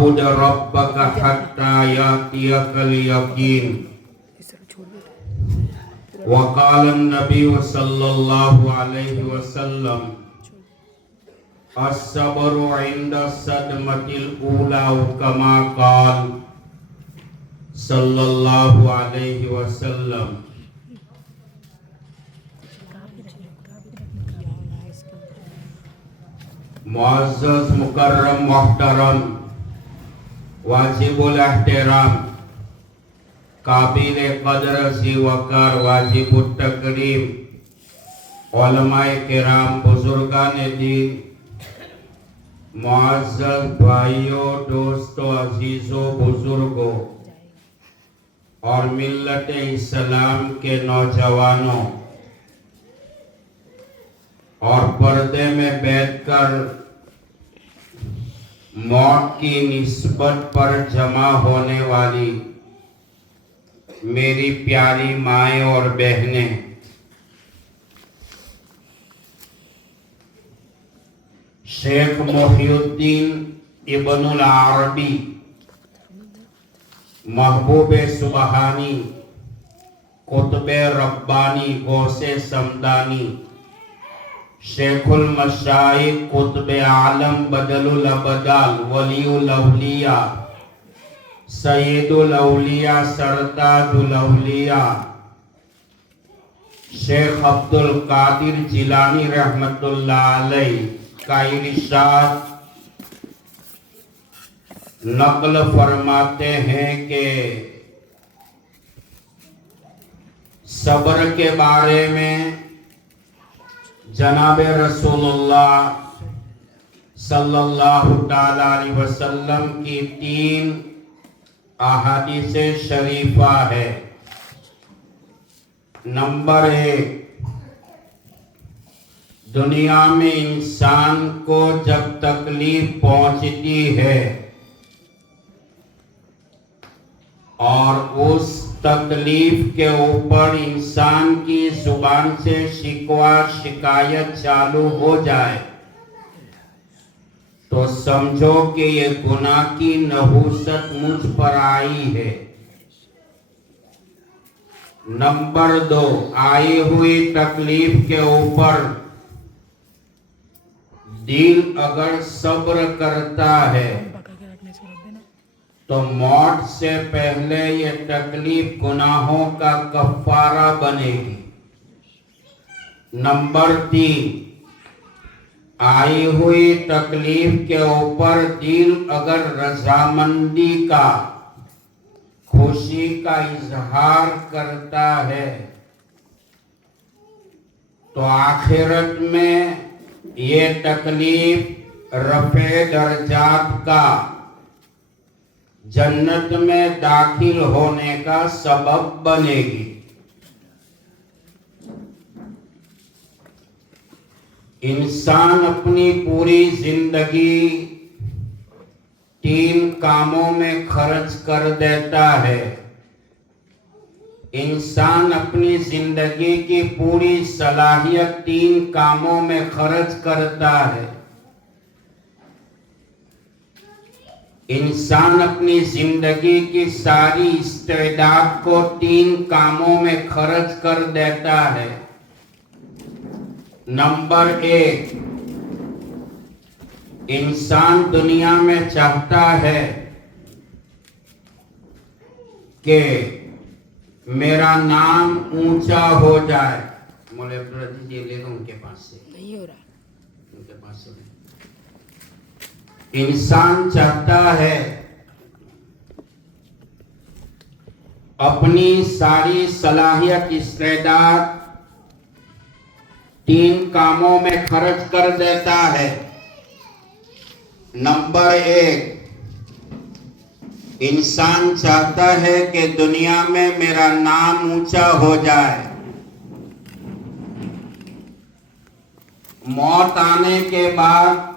وَاعْبُدْ رَبَّكَ حَتَّى يَأْتِيَكَ الْيَقِينُ. وقال النبي صلى الله عليه وسلم الصبر عند الصدمة الأولى كما قال صلى الله عليه وسلم. معزز مکرم محترم واجب الاحترام قابل قدر ذی وقار واجب التکریم علماء کرام بزرگان دین معزز بھائیوں دوستوں عزیزوں بزرگوں اور ملت اسلام کے نوجوانوں اور پردے میں بیٹھ کر موت کی نسبت پر جمع ہونے والی میری پیاری مائیں اور بہنیں، شیخ محی الدین ابن العربی محبوب سبحانی قطب ربانی غوث سمدانی شیخ المشائخ قطب عالم بدل الابدال ولی الاولیاء سید الاولیاء سرتاج الاولیاء شیخ عبد القادر جیلانی رحمت اللہ علیہ کا ارشاد نقل فرماتے ہیں کہ صبر کے بارے میں جناب رسول اللہ صلی اللہ تعالی علیہ وسلم کی 3 احادیث شریفہ ہے. نمبر 1، دنیا میں انسان کو جب تکلیف پہنچتی ہے اور اس تکلیف کے اوپر انسان کی زبان سے شکوہ شکایت چالو ہو جائے تو سمجھو کہ یہ گناہ کی نحوست مجھ پر آئی ہے. نمبر 2، آئی ہوئی تکلیف کے اوپر دل اگر صبر کرتا ہے تو موت سے پہلے یہ تکلیف گناہوں کا کفارہ بنے گی. نمبر 3، آئی ہوئی تکلیف کے اوپر دل اگر رضامندی کا خوشی کا اظہار کرتا ہے تو آخرت میں یہ تکلیف رفع درجات کا جنت میں داخل ہونے کا سبب بنے گی. انسان اپنی پوری زندگی 3 کاموں میں خرچ کر دیتا ہے. انسان اپنی زندگی کی پوری صلاحیت 3 کاموں میں خرچ کرتا ہے. انسان اپنی زندگی کی ساری استعداد کو 3 کاموں میں خرچ کر دیتا ہے. نمبر 1، انسان دنیا میں چاہتا ہے کہ میرا نام اونچا ہو جائے. مولوی عبدالعزیز یہ لے لو ان کے پاس سے، نہیں ہو رہا، ان کے پاس سے. انسان چاہتا ہے اپنی ساری صلاحیت استعداد 3 کاموں میں خرچ کر دیتا ہے. نمبر 1، انسان چاہتا ہے کہ دنیا میں میرا نام اونچا ہو جائے. موت آنے کے بعد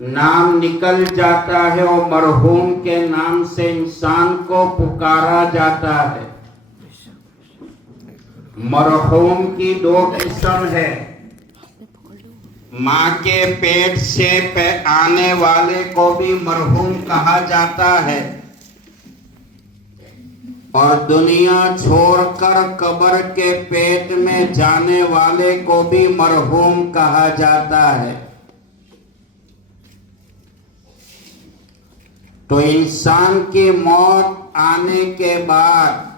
نام نکل جاتا ہے اور مرحوم کے نام سے انسان کو پکارا جاتا ہے. مرحوم کی 2 قسم ہے. ماں کے پیٹ سے آنے والے کو بھی مرحوم کہا جاتا ہے، اور دنیا چھوڑ کر قبر کے پیٹ میں جانے والے کو بھی مرحوم کہا جاتا ہے۔ تو انسان کی موت آنے کے بعد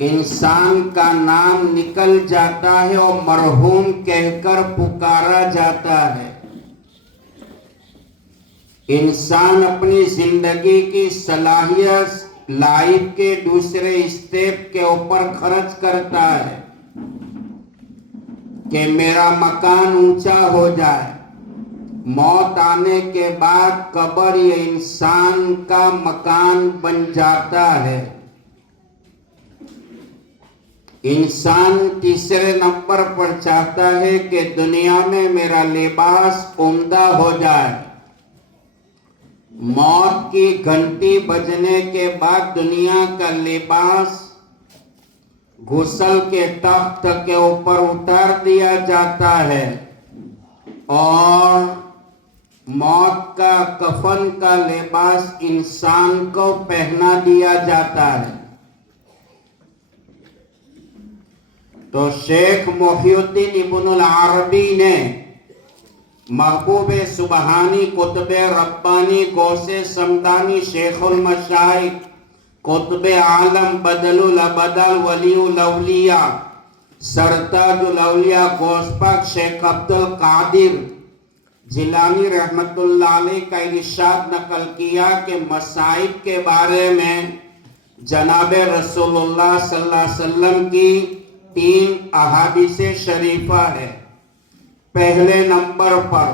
انسان کا نام نکل جاتا ہے اور مرحوم کہہ کر پکارا جاتا ہے۔ انسان اپنی زندگی کی صلاحیت لائف کے دوسرے اسٹیپ کے اوپر خرچ کرتا ہے کہ میرا مکان اونچا ہو جائے۔ موت آنے کے بعد قبر یہ انسان کا مکان بن جاتا ہے۔ انسان تیسرے نمبر پر چاہتا ہے کہ دنیا میں میرا لباس عمدہ ہو جائے۔ موت کی گھنٹی بجنے کے بعد دنیا کا لباس غسل کے تخت کے اوپر اتار دیا جاتا ہے اور موت کا کفن کا لباس انسان کو پہنا دیا جاتا ہے۔ تو شیخ محی الدین ابن العربی نے محبوب سبحانی قطب ربانی غوث سمدانی شیخ المشائخ قطب عالم بدل الابدال ولی الاولیاء سرتاج الاولیاء غوث پاک شیخ عبد القادر جیلانی رحمت اللہ علیہ کا ارشاد نقل کیا کہ مصائب کے بارے میں جناب رسول اللہ صلی اللہ علیہ وسلم کی 3 احادیث شریفہ ہے۔ پہلے نمبر پر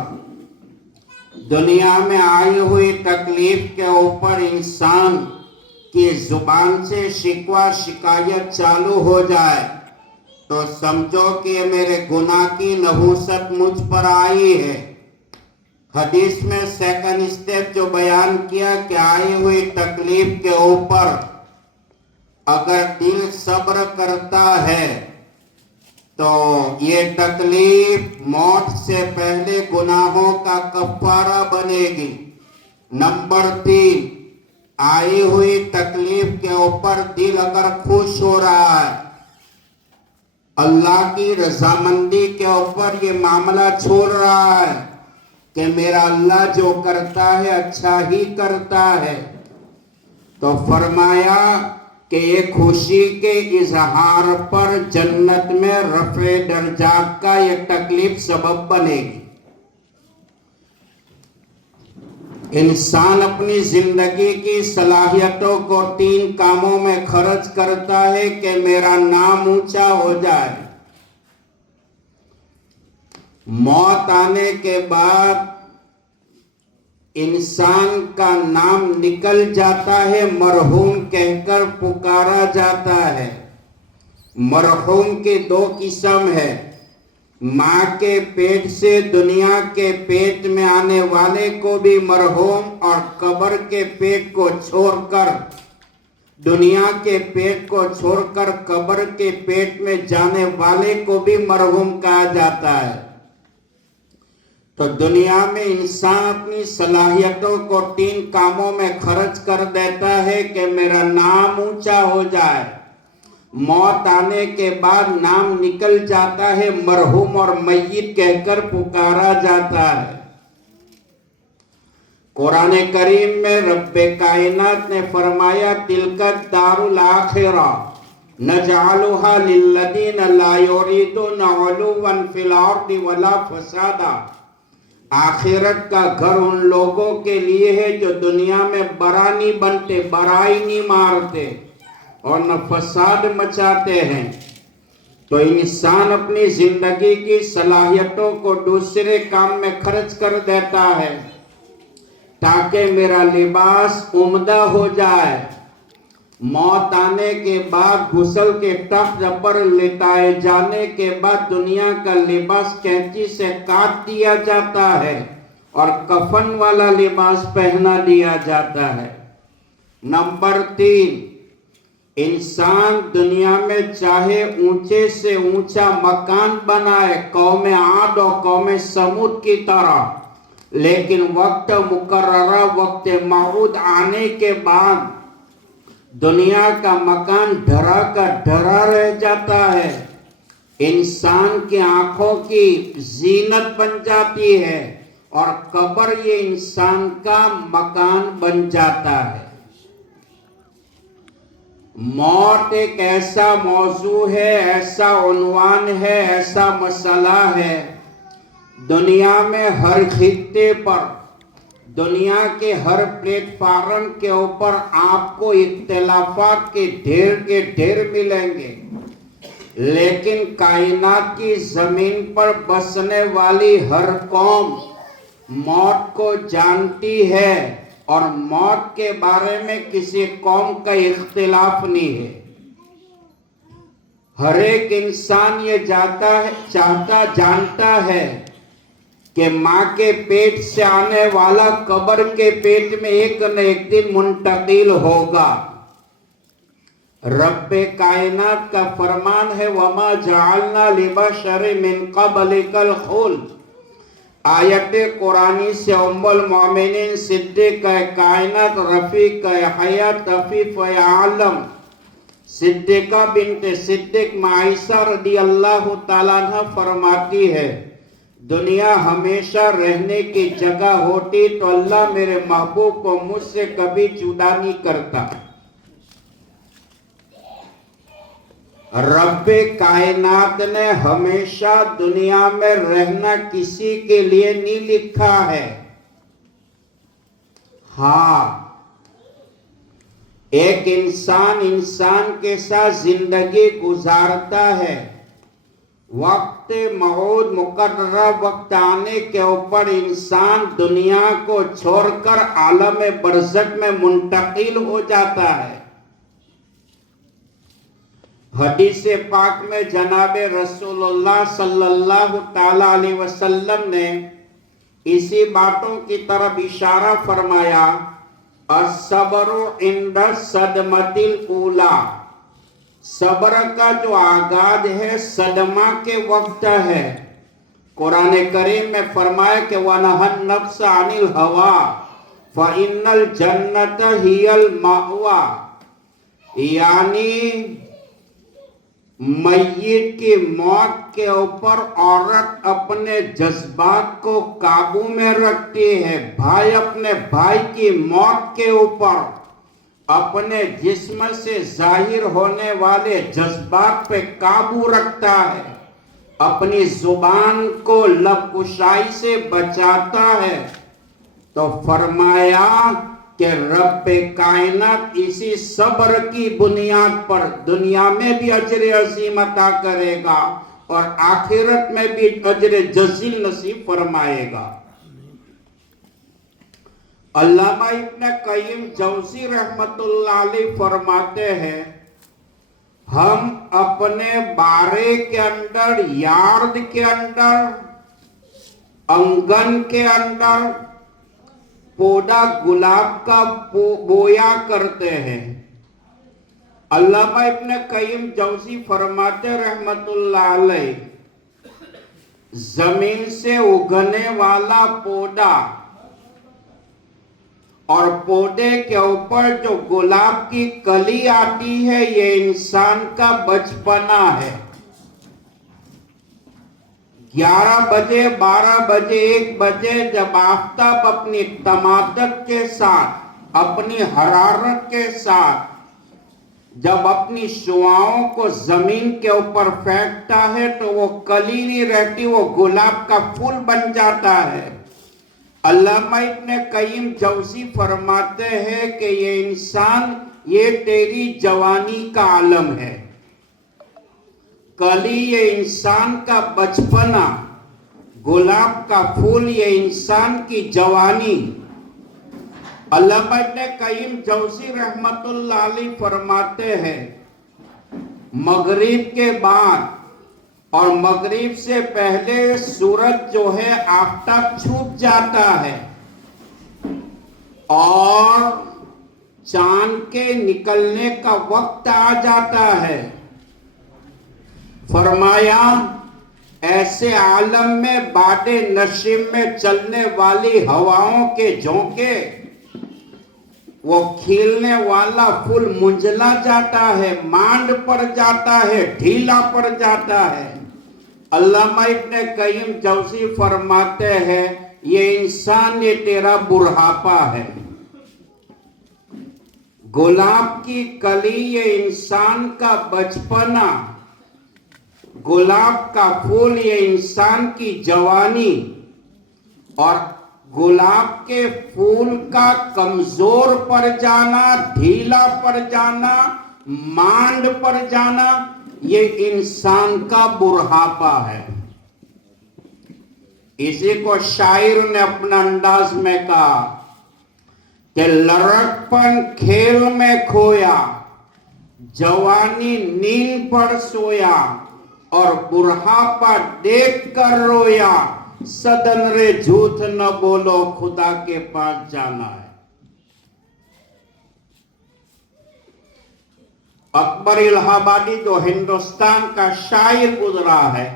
دنیا میں آئی ہوئی تکلیف کے اوپر انسان کی زبان سے شکوہ شکایت چالو ہو جائے تو سمجھو کہ میرے گناہ کی نحوست مجھ پر آئی ہے۔ حدیث میں سیکنڈ اسٹیپ جو بیان کیا کہ آئی ہوئی تکلیف کے اوپر اگر دل صبر کرتا ہے تو یہ تکلیف موت سے پہلے گناہوں کا کفارہ بنے گی۔ نمبر 3، آئی ہوئی تکلیف کے اوپر دل اگر خوش ہو رہا ہے، اللہ کی رضامندی کے اوپر یہ معاملہ چھوڑ رہا ہے کہ میرا اللہ جو کرتا ہے اچھا ہی کرتا ہے، تو فرمایا کہ یہ خوشی کے اظہار پر جنت میں رفع درجات کا یہ تکلیف سبب بنے گی۔ انسان اپنی زندگی کی صلاحیتوں کو 3 کاموں میں خرچ کرتا ہے کہ میرا نام اونچا ہو جائے۔ موت آنے کے بعد انسان کا نام نکل جاتا ہے، مرحوم کہہ کر پکارا جاتا ہے۔ مرحوم کی 2 قسم ہے، ماں کے پیٹ سے دنیا کے پیٹ میں آنے والے کو بھی مرحوم، اور قبر کے پیٹ کو چھوڑ کر دنیا کے پیٹ کو چھوڑ کر قبر کے پیٹ میں جانے والے کو بھی مرحوم کہا جاتا ہے۔ تو دنیا میں انسان اپنی صلاحیتوں کو 3 کاموں میں خرچ کر دیتا ہے کہ میرا نام اونچا ہو جائے۔ موت آنے کے بعد نام نکل جاتا ہے، مرحوم اور میت کہہ کر پکارا جاتا ہے۔ قرآن کریم میں رب کائنات نے فرمایا تلک الدار الاخرہ نجعلها للذین لا یریدون علوا فی الارض ولا فسادا، آخرت کا گھر ان لوگوں کے لیے ہے جو دنیا میں بڑا نہیں بنتے، برائی نہیں مارتے اور نہ فساد مچاتے ہیں۔ تو انسان اپنی زندگی کی صلاحیتوں کو دوسرے کام میں خرچ کر دیتا ہے تاکہ میرا لباس عمدہ ہو جائے۔ موت آنے کے بعد غسل کے تخت پر لٹائے جانے کے بعد دنیا کا لباس کینچی سے کاٹ دیا جاتا ہے اور کفن والا لباس پہنا دیا جاتا ہے۔ نمبر 3، انسان دنیا میں چاہے اونچے سے اونچا مکان بنائے قوم عاد اور قوم سمود کی طرح، لیکن وقت مقررہ وقت موعود آنے کے بعد دنیا کا مکان ڈھرا کا ڈھرا رہ جاتا ہے، انسان کی آنکھوں کی زینت بن جاتی ہے، اور قبر یہ انسان کا مکان بن جاتا ہے۔ موت ایک ایسا موضوع ہے، ایسا عنوان ہے، ایسا مسئلہ ہے، دنیا میں ہر خطے پر، دنیا کے ہر پلیٹ فارم کے اوپر آپ کو اختلافات کے ڈھیر ملیں گے، لیکن کائنات کی زمین پر بسنے والی ہر قوم موت کو جانتی ہے، اور موت کے بارے میں کسی قوم کا اختلاف نہیں ہے۔ ہر ایک انسان یہ جانتا ہے کہ ماں کے پیٹ سے آنے والا قبر کے پیٹ میں ایک نہ ایک دن منتقل ہوگا۔ رب کائنات کا فرمان ہے وَمَا جَعَلْنَا لِبَشَرٍ مِّن قَبْلِكَ الْخُلْدَ۔ آیت قرآنی سے ام المومنین صدیقہ کائنات رفیق حیات عفیف عالم صدیقہ بنت صدیق عائشہ رضی اللہ تعالیٰ عنہ فرماتی ہے، دنیا ہمیشہ رہنے کی جگہ ہوتی تو اللہ میرے محبوب کو مجھ سے کبھی جدا نہیں کرتا۔ رب کائنات نے ہمیشہ دنیا میں رہنا کسی کے لیے نہیں لکھا ہے۔ ہاں، ایک انسان کے ساتھ زندگی گزارتا ہے، وقت موعود مقررہ وقت آنے کے اوپر انسان دنیا کو چھوڑ کر عالم برزخ میں منتقل ہو جاتا ہے۔ حدیث پاک میں جناب رسول اللہ صلی اللہ تعالیٰ علیہ وسلم نے اسی باتوں کی طرف اشارہ فرمایا، الصبر عند الصدمۃ الاولیٰ، صبر کا جو آغاز ہے صدمہ کے وقت ہے۔ قرآن کریم میں فرمایا کہ وَنَهَى النَّفْسَ عَنِ الْهَوَىٰ فَإِنَّ الْجَنَّةَ هِيَ الْمَأْوَىٰ، یعنی میت کی موت کے اوپر عورت اپنے جذبات کو قابو میں رکھتی ہے، بھائی اپنے بھائی کی موت کے اوپر اپنے جسم سے ظاہر ہونے والے جذبات پہ قابو رکھتا ہے، اپنی زبان کو لب کشائی سے بچاتا ہے۔ تو فرمایا کہ رب کائنات اسی صبر کی بنیاد پر دنیا میں بھی اجر عظیم عطا کرے گا اور آخرت میں بھی اجر جزیل نصیب فرمائے گا۔ علامہ ابن قیم جوزی رحمت اللہ علیہ فرماتے ہیں، ہم اپنے بارے کے اندر، یارد کے اندر، انگن کے اندر پودا گلاب کا بویا کرتے ہیں۔ علامہ ابن قیم جوزی فرماتے رحمت اللہ علیہ، زمین سے اگنے والا پودا اور پودے کے اوپر جو گلاب کی کلی آتی ہے یہ انسان کا بچپنا ہے۔ 11 بجے 12 بجے 1 بجے جب آفتاب اپنی تمادت کے ساتھ، اپنی حرارت کے ساتھ جب اپنی شعاعوں کو زمین کے اوپر پھینکتا ہے تو وہ کلی نہیں رہتی، وہ گلاب کا پھول بن جاتا ہے۔ علامہ ابن قیم جوزی فرماتے ہیں کہ یہ انسان، یہ تیری جوانی کا عالم ہے، کلی یہ انسان کا بچپنا، گلاب کا پھول یہ انسان کی جوانی۔ علامہ ابن قیم جوزی رحمت اللہ علیہ فرماتے ہیں، مغرب کے بعد اور مغرب سے پہلے سورج جو ہے آفتاب چھپ جاتا ہے، اور چاند کے نکلنے کا وقت آ جاتا ہے. فرمایا ایسے عالم میں باد نشیم میں چلنے والی ہواؤں کے جھونکے، وہ کھیلنے والا پھول منجلا جاتا ہے، مانڈ پڑ جاتا ہے، ڈھیلا پڑ جاتا ہے. علامہ ابن قیم جوزی فرماتے ہیں یہ انسان، یہ تیرا بڑھاپا ہے. گلاب کی کلی یہ انسان کا بچپنا، گلاب کا پھول یہ انسان کی جوانی، اور گلاب کے پھول کا کمزور پڑ جانا، ڈھیلا پڑ جانا، مانڈ پڑ جانا، یہ انسان کا بڑھاپا ہے. اسی کو شاعر نے اپنا انداز میں کہا کہ لڑکپن کھیل میں کھویا، جوانی نیند پر سویا، اور بڑھاپا دیکھ کر رویا. سدن رے جھوٹ نہ بولو، خدا کے پاس جانا ہے. اکبر الہ آبادی جو ہندوستان کا شاعر گزرا ہے،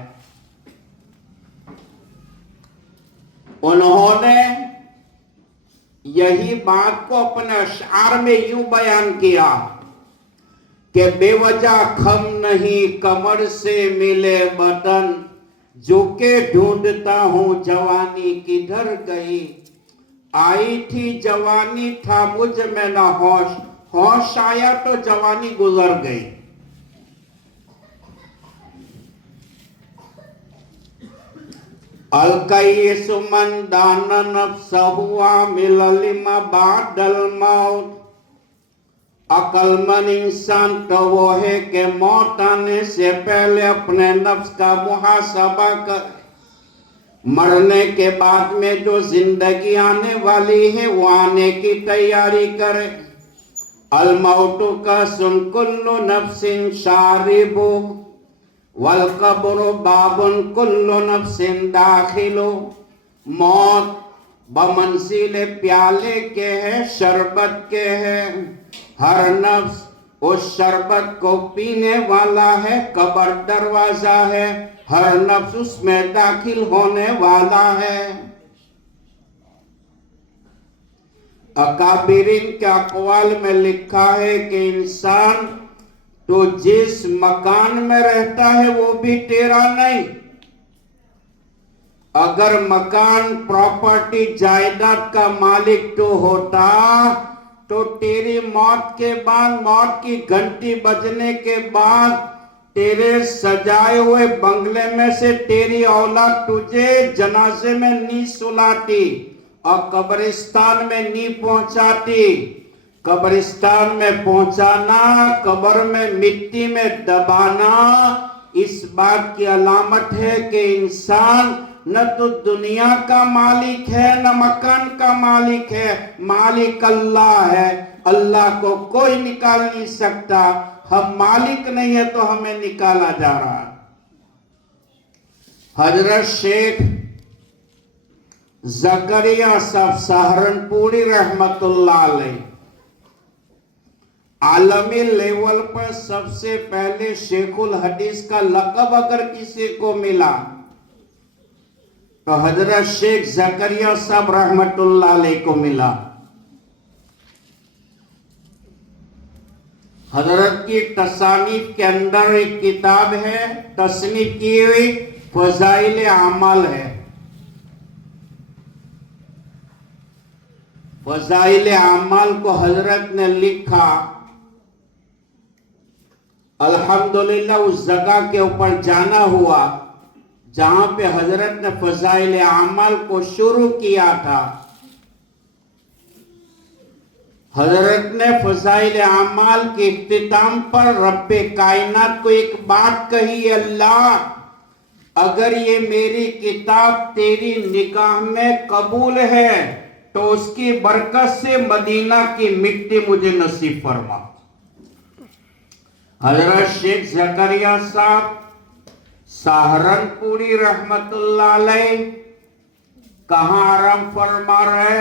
انہوں نے یہی بات کو اپنے اشعار میں یوں بیان کیا کہ بے وجہ خم نہیں کمر سے ملے بدن، جو کہ ڈھونڈتا ہوں جوانی کدھر گئی. آئی تھی جوانی تھا مجھ میں نہ ہوش، ہوش آیا تو جوانی گزر گئی. الکیس من دان نفسہ عامل لما بعد الموت. عقل مند انسان تو وہ ہے کہ موت آنے سے پہلے اپنے نفس کا محاسبہ کر، مرنے کے بعد میں جو زندگی آنے والی ہے وہ آنے کی تیاری کرے. الموت کاسن کل نفس شارب، والقبر باب کل نفس داخل. موت بمنزل پیالے کے ہے، شربت کے ہے، ہر نفس اس شربت کو پینے والا ہے. قبر دروازہ ہے، ہر نفس اس میں داخل ہونے والا ہے. اکابرین کے اقوال میں لکھا ہے کہ انسان تو جس مکان میں رہتا ہے وہ بھی تیرا نہیں. اگر مکان پراپرٹی جائیداد کا مالک تو ہوتا تو تیری موت کے بعد، موت کی گھنٹی بجنے کے بعد، تیرے سجائے ہوئے بنگلے میں سے تیری اولاد تجھے جنازے میں نہیں سلاتی اور قبرستان میں نہیں پہنچاتی. قبرستان میں پہنچانا، قبر میں مٹی میں دبانا، اس بات کی علامت ہے کہ انسان نہ تو دنیا کا مالک ہے نہ مکان کا مالک ہے. مالک اللہ ہے، اللہ کو کوئی نکال نہیں سکتا. ہم مالک نہیں ہے تو ہمیں نکالا جا رہا ہے. حضرت شیخ زکریا صاحب سہارنپوری رحمت اللہ علیہ، عالمی لیول پر سب سے پہلے شیخ الحدیث کا لقب اگر کسی کو ملا تو حضرت شیخ زکریا صاحب رحمت اللہ علیہ کو ملا. حضرت کی تصانیف کے اندر ایک کتاب ہے، تصنیف کی ہوئی فضائل اعمال ہے. فضائل اعمال کو حضرت نے لکھا. الحمدللہ اس جگہ کے اوپر جانا ہوا جہاں پہ حضرت نے فضائل اعمال کو شروع کیا تھا. حضرت نے فضائل اعمال کے اختتام پر رب کائنات کو ایک بات کہی، اللہ اگر یہ میری کتاب تیری نگاہ میں قبول ہے تو اس کی برکت سے مدینہ کی مٹی مجھے نصیب فرما. حضرت شیخ زکریا صاحب سہارنپوری رحمت اللہ علیہ کہاں آرام فرما رہے؟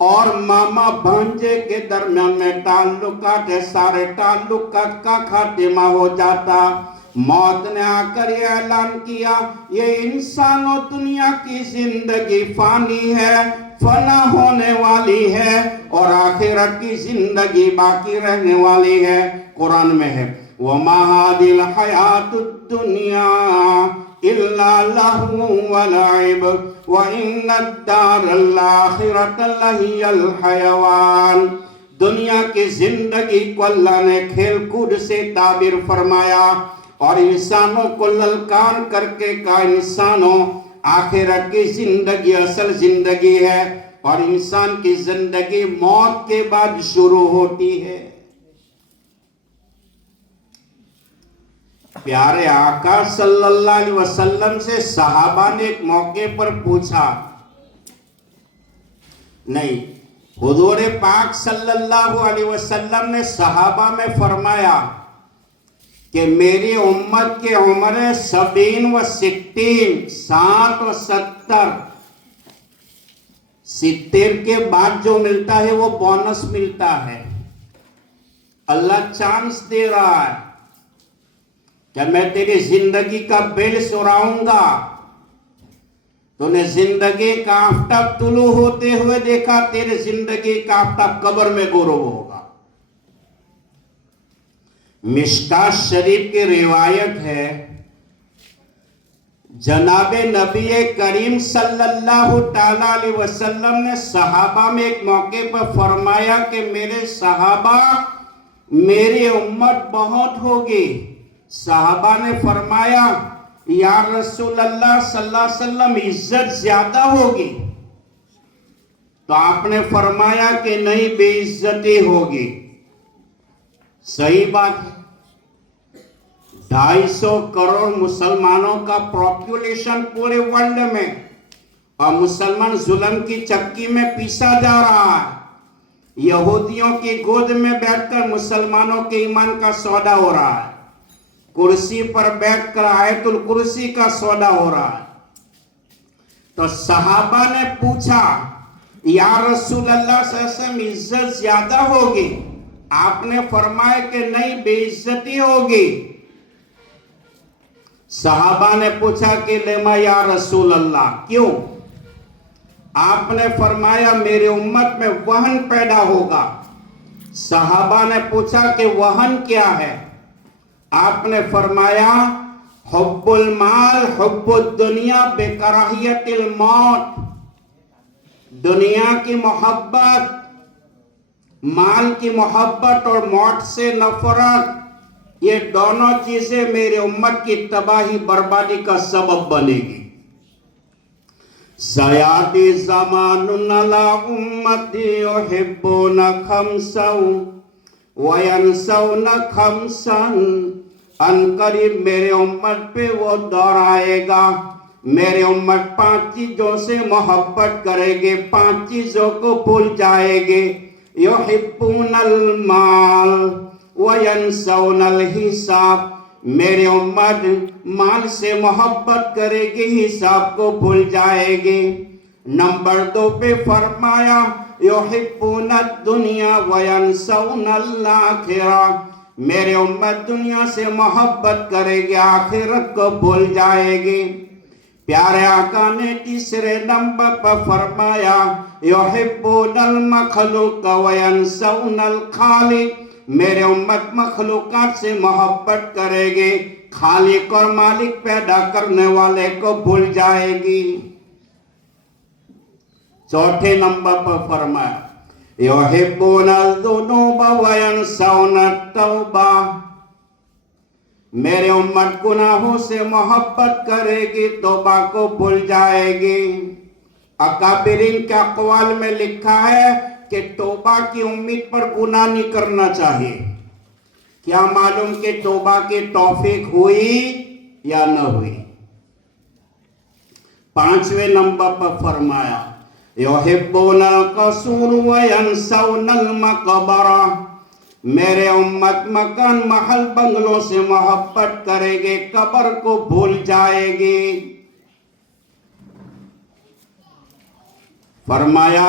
اور ماما بھانجے کے درمیان میں تعلقات ہے، سارے تعلقات کا خاتمہ ہو جاتا۔ موت نے آ کر یہ اعلان کیا یہ انسان و دنیا کی زندگی فانی ہے، فنا ہونے والی ہے، اور آخرت کی زندگی باقی رہنے والی ہے۔ قرآن میں ہے وَمَا هَٰذِهِ الْحَيَاةُ الدُّنْيَا إِلَّا لَهْوٌ وَلَعِبٌ وَإِنَّ الدَّارَ الْآخِرَةَ لَهِيَ الْحَيَوَانُ۔ دنیا کی زندگی کو اللہ نے کھیل کود سے تعبیر فرمایا اور انسانوں کو للکار کر کے کہا انسانوں آخرت کی زندگی اصل زندگی ہے، اور انسان کی زندگی موت کے بعد شروع ہوتی ہے۔ پیارے آقا صلی اللہ علیہ وسلم سے صحابہ نے ایک موقع پر پوچھا، نہیں، حضور پاک صلی اللہ علیہ وسلم نے صحابہ میں فرمایا کہ میری امت کے عمر 70 و 60، 60 و 70، 70 کے بعد جو ملتا ہے وہ بونس ملتا ہے۔ اللہ چانس دے رہا ہے کہ میں تیری زندگی کا بل سراؤں گا۔ تو نے زندگی کا آفتاب طلوع ہوتے ہوئے دیکھا، تیرے زندگی کا آفتاب قبر میں غروب ہوگا۔ مشکاۃ شریف کی روایت ہے، جناب نبی کریم صلی اللہ تعالیٰ علیہ وسلم نے صحابہ میں ایک موقع پر فرمایا کہ میرے صحابہ، میری امت بہت ہوگی۔ صحابہ نے فرمایا یا رسول اللہ صلی اللہ علیہ وسلم عزت زیادہ ہوگی؟ تو آپ نے فرمایا کہ نہیں، بے عزتی ہوگی۔ صحیح بات ہے۔ 250 کروڑ مسلمانوں کا پاپولیشن پورے ورلڈ میں، اور مسلمان ظلم کی چکی میں پیسا جا رہا ہے۔ یہودیوں کی گود میں بیٹھ کر مسلمانوں کے ایمان کا سودا ہو رہا ہے، کرسی پر بیٹھ کر آیت الکرسی کا سودا ہو رہا ہے۔ تو صحابہ نے پوچھا یا رسول اللہ صلی اللہ علیہ وسلم عزت زیادہ ہوگی؟ آپ نے فرمایا کہ نہیں، بے عزتی ہوگی۔ صحابہ نے پوچھا کہ لما یا رسول اللہ، کیوں؟ آپ نے فرمایا میرے امت میں وہن پیدا ہوگا۔ صحابہ نے پوچھا کہ وہن کیا ہے؟ آپ نے فرمایا حب المال حب الدنیا بکراہیت الموت۔ دنیا کی محبت، مال کی محبت اور موت سے نفرت، یہ دونوں چیزیں میرے امت کی تباہی بربادی کا سبب بنے گی۔ سیاتی زمان علی امتی یحبون خمسا وینسون خمسا۔ ان قریب میرے امت پہ وہ دور آئے گا، میرے امت 5 چیزوں سے محبت کرے گے، 5 چیزوں کو بھول جائے گے۔ یحبون المال وینسون الحساب، میرے امت مال سے محبت کرے گی، حساب کو بھول جائے گے۔ نمبر 2 پہ فرمایا یحبون الدنیا وینسون الآخرہ، میرے امت دنیا سے محبت کرے گی، آخرت کو بھول جائے گی۔ پیارے آقا نے تیسرے نمبر پر فرمایا یحبون المخلوق وینسون الخالق، میرے امت مخلوقات سے محبت کرے گی، خالق اور مالک پیدا کرنے والے کو بھول جائے گی۔ چوتھے نمبر پر فرمایا یحبون الذنوب وینسون التوبہ، میرے امت گناہوں سے محبت کرے گی، توبہ کو بھول جائے گی۔ اکابرین کے اقوال میں لکھا ہے کہ توبہ کی امید پر گناہ نہیں کرنا چاہیے۔ کیا معلوم کہ توبہ کی توفیق ہوئی یا نہ ہوئی؟ 5ویں نمبر پر فرمایا یحبون القصور وینسون المقبرہ، میرے امت مکان محل بنگلوں سے محبت کرے گے، قبر کو بھول جائے گی۔ فرمایا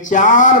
4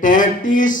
33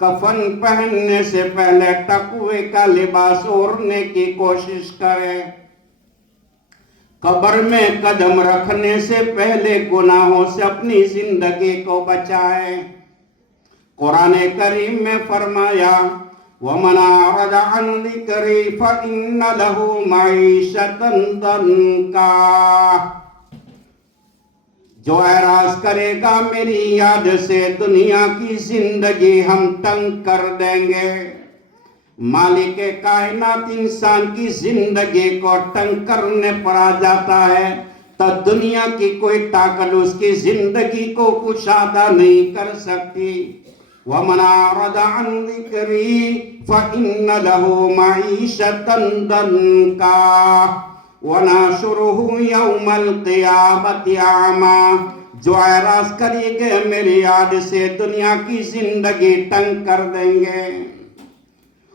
کفن پہننے سے پہلے تقوی کا لباس اوڑھنے کی کوشش کرے، قبر میں قدم رکھنے سے پہلے گناہوں سے اپنی زندگی کو بچائے۔ قرآن کریم میں فرمایا وَمَنْ أَعْرَضَ عَنْ ذِكْرِي فَإِنَّ لَهُ مَعِيشَةً ضَنْكًا، جو اعراض کرے گا میری یاد سے دنیا کی زندگی ہم تنگ کر دیں گے۔ مالک کائنات انسان کی زندگی کو تنگ کرنے پر آ جاتا ہے تو دنیا کی کوئی طاقت اس کی زندگی کو کشادہ نہیں کر سکتی۔ وَمَنْ أَعْرَضَ عَنْ ذِكْرِي فَإِنَّ لَهُ مَعِيشَةً ضَنْكًا وَنَحْشُرُهُ يَوْمَ الْقِيَامَةِ أَعْمَىٰ، جو اعراض کرے گے میری یاد سے دنیا کی زندگی تنگ کر دیں گے۔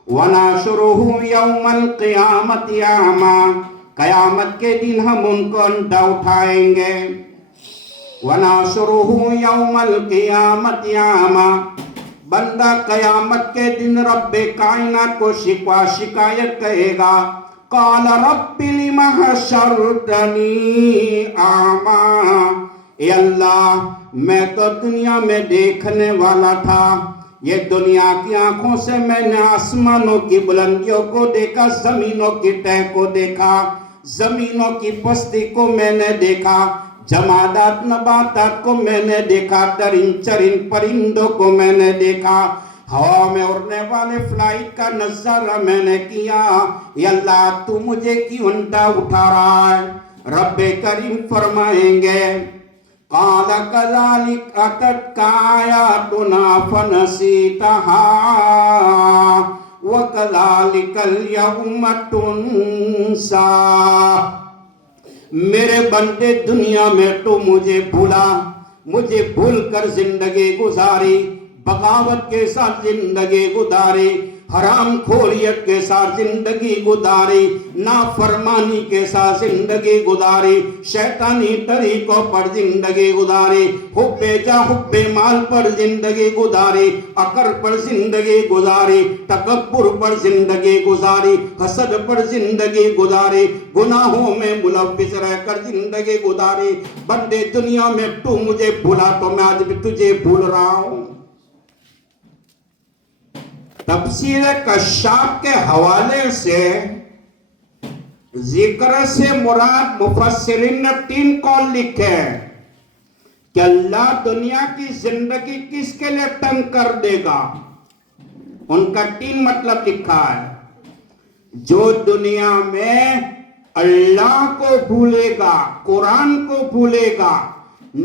وَنَحْشُرُهُ يَوْمَ الْقِيَامَةِ أَعْمَىٰ، قیامت کے دن ہم ان کو اندھا اٹھائیں گے۔ وَنَحْشُرُهُ يَوْمَ الْقِيَامَةِ أَعْمَىٰ، بندہ قیامت کے دن رب کائنات کو شکایت کہے گا، قال رب لم حشرتنی اعمیٰ، اے اللہ میں تو دنیا میں دیکھنے والا تھا، یہ دنیا کی آنکھوں سے میں نے آسمانوں کی بلندیوں کو دیکھا، زمینوں کی تہ کو دیکھا، زمینوں کی پستی کو میں نے دیکھا، جمادات نباتات کو میں نے دیکھا، درند چرند پرندوں کو میں نے دیکھا، ہوا میں اڑنے والے فلائٹ کا نظارہ میں نے کیا، یا اللہ تو مجھے کیوں اندھا اٹھا رہا ہے؟ رب کریم فرمائیں گے قال كذلك أتتك آياتنا فنسيتها وكذلك اليوم تنسى، میرے بندے دنیا میں تو مجھے بھول کر زندگی گزاری، بغاوت کے ساتھ زندگی گزاری، حرام خوریت کے ساتھ زندگی گزاری، نافرمانی کے ساتھ زندگی گزاری، شیطانی طریقوں پر زندگی گزاری، حب جا حب مال پر زندگی گزاری، عقل پر زندگی گزاری، تکبر پر زندگی گزاری، حسد پر زندگی گزاری، گناہوں میں ملوث رہ کر زندگی گزاری۔ بندے دنیا میں تو مجھے بھولا تو میں آج بھی تجھے بھول رہا ہوں۔ تفسیر کشاف کے حوالے سے ذکر سے مراد مفسرین نے 3 قول لکھے ہیں کہ اللہ دنیا کی زندگی کس کے لیے تنگ کر دے گا۔ ان کا 3 مطلب لکھا ہے، جو دنیا میں اللہ کو بھولے گا، قرآن کو بھولے گا،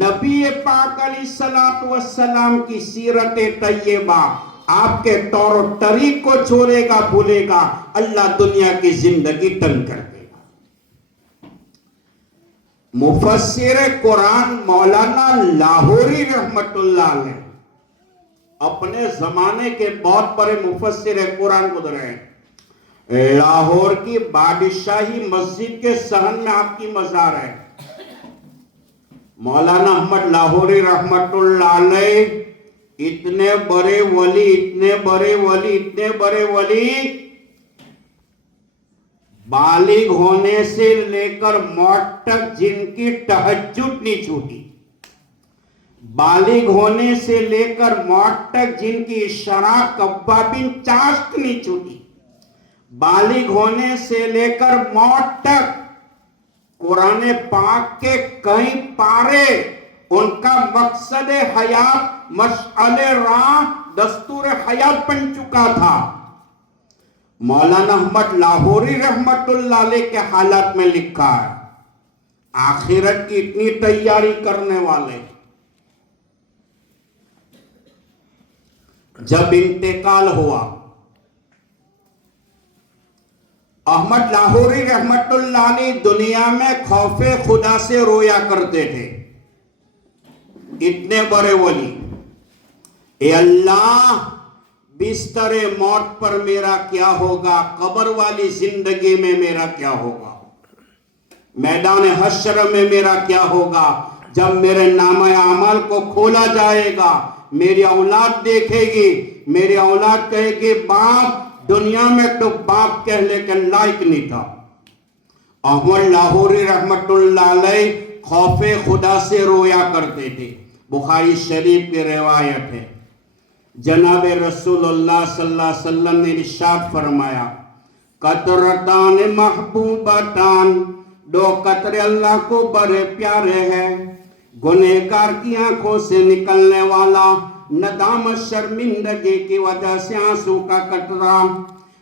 نبی پاک علیہ السلام کی سیرت طیبہ، آپ کے طور و طریق کو چھوڑے گا، بھولے گا، اللہ دنیا کی زندگی تنگ کر دے گا۔ مفسر قرآن مولانا لاہوری رحمت اللہ علیہ اپنے زمانے کے بہت بڑے مفسر قرآن گزرے ہیں۔ لاہور کی بادشاہی مسجد کے صحن میں آپ کی مزار ہے۔ مولانا احمد لاہوری رحمت اللہ علیہ اتنے بڑے ولی، بالغ ہونے سے لے کر موت تک جن کی تہجد نہیں چھوٹی، بالغ ہونے سے لے کر موت تک جن کی شراب کبابین چاشت نہیں چھوٹی، بالغ ہونے سے لے کر موت تک قرآن پاک کے کئی پارے ان کا مقصد حیات، مشعل راہ، دستور حیات بن چکا تھا۔ مولانا احمد لاہوری رحمت اللہ علیہ کے حالات میں لکھا ہے، آخرت کی اتنی تیاری کرنے والے جب انتقال ہوا، احمد لاہوری رحمت اللہ علیہ دنیا میں خوف خدا سے رویا کرتے تھے۔ اتنے بڑے ولی، اے اللہ بستر موت پر میرا کیا ہوگا، قبر والی زندگی میں میرا کیا ہوگا، میدان حشر میں میرا کیا ہوگا، جب میرے نامہ اعمال کو کھولا جائے گا، میری اولاد دیکھے گی، میری اولاد کہے کہ باپ، دنیا میں تو باپ کہنے کے لائق نہیں تھا۔ احمد لاہوری رحمت اللہ علیہ خوف خدا سے رویا کرتے تھے، بخاری شریف کی روایت ہے۔ جناب رسول اللہ صلی اللہ علیہ وسلم نے ارشاد فرمایا، قطرتان محبوبتان، دو قطرے اللہ کو بڑے پیارے ہیں، گنہگار کی آنکھوں سے نکلنے والا ندامت شرمندگی کی وجہ سے آنسو کا قطرہ،